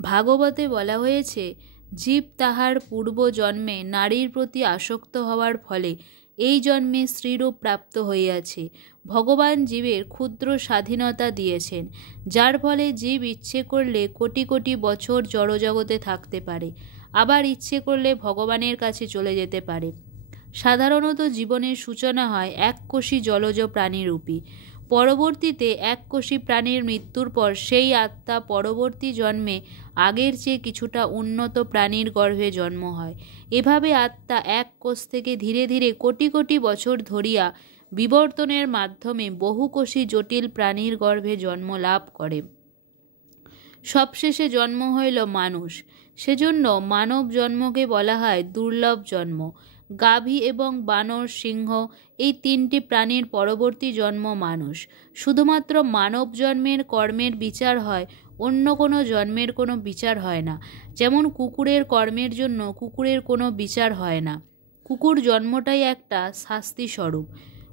ভাগবতে বলা হয়েছে, জীব তাহার পূর্ব জন্মে নারীর প্রতি আসক্ত হওয়ার ফলে এই জন্মে স্ত্রীরূপ প্রাপ্ত হইয়াছে। ভগবান জীবের ক্ষুদ্র স্বাধীনতা দিয়েছেন, যার ফলে জীব ইচ্ছে করলে কোটি কোটি বছর জড়জগতে থাকতে পারে, আবার ইচ্ছে করলে ভগবানের কাছে চলে যেতে পারে। সাধারণত জীবনের সূচনা হয় এককোষী জলজ প্রাণীরূপী। পরবর্তীতে এককোষী প্রাণীর মৃত্যুর পর সেই আত্মা পরবর্তী জন্মে আগের চেয়ে কিছুটা উন্নত প্রাণীর গর্ভে জন্ম হয়। এভাবে আত্মা এক কোষ থেকে ধীরে ধীরে কোটি কোটি বছর ধরিয়া বিবর্তনের মাধ্যমে বহুকোষী জটিল প্রাণীর গর্ভে জন্ম লাভ করে। সবশেষে জন্ম হইল মানুষ। সেজন্য মানব জন্মকে বলা হয় দুর্লভ জন্ম। গাভী এবং বানর, সিংহ এই তিনটি প্রাণীর পরবর্তী জন্ম মানুষ। শুধুমাত্র মানব জন্মের কর্মের বিচার হয়, অন্য কোনো জন্মের কোনো বিচার হয় না। যেমন কুকুরের কর্মের জন্য কুকুরের কোনো বিচার হয় না। কুকুর জন্মটাই একটা শাস্তি স্বরূপ।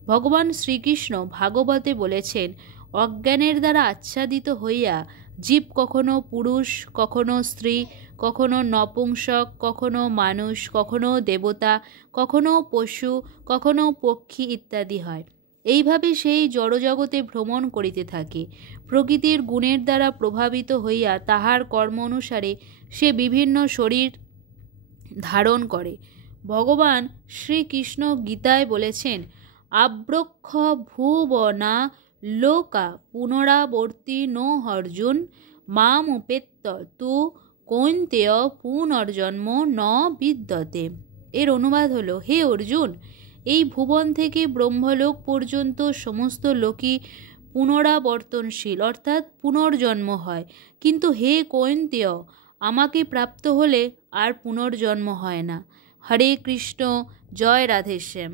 ভগবান শ্রীকৃষ্ণ ভাগবতে বলেছেন, অজ্ঞানের দ্বারা আচ্ছাদিত হইয়া জীব কখনো পুরুষ, কখনো স্ত্রী, কখনো নপুংসক, কখনো মানুষ, কখনো দেবতা, কখনো পশু, কখনো পক্ষী ইত্যাদি হয়। এইভাবে সেই জড়জগতে ভ্রমণ করিতে থাকে। প্রকৃতির গুণের দ্বারা প্রভাবিত হইয়া তাহার কর্ম অনুসারে সে বিভিন্ন শরীর ধারণ করে। ভগবান শ্রীকৃষ্ণ গীতায় বলেছেন, আব্রক্ষ ভুবনা লোকা পুনরাবর্তী নো অর্জুন মাম উপেত্য তু কৌন্তেয় পুনর্জন্ম ন বিদ্যতে। এর অনুবাদ হলো, হে অর্জুন, এই ভুবন থেকে ব্রহ্মলোক পর্যন্ত সমস্ত লোকই পুনরাবর্তনশীল, অর্থাৎ পুনর্জন্ম হয়। কিন্তু হে কৌন্তেয়, আমাকে প্রাপ্ত হলে আর পুনর্জন্ম হয় না। হরে কৃষ্ণ, জয় রাধেশ্যাম।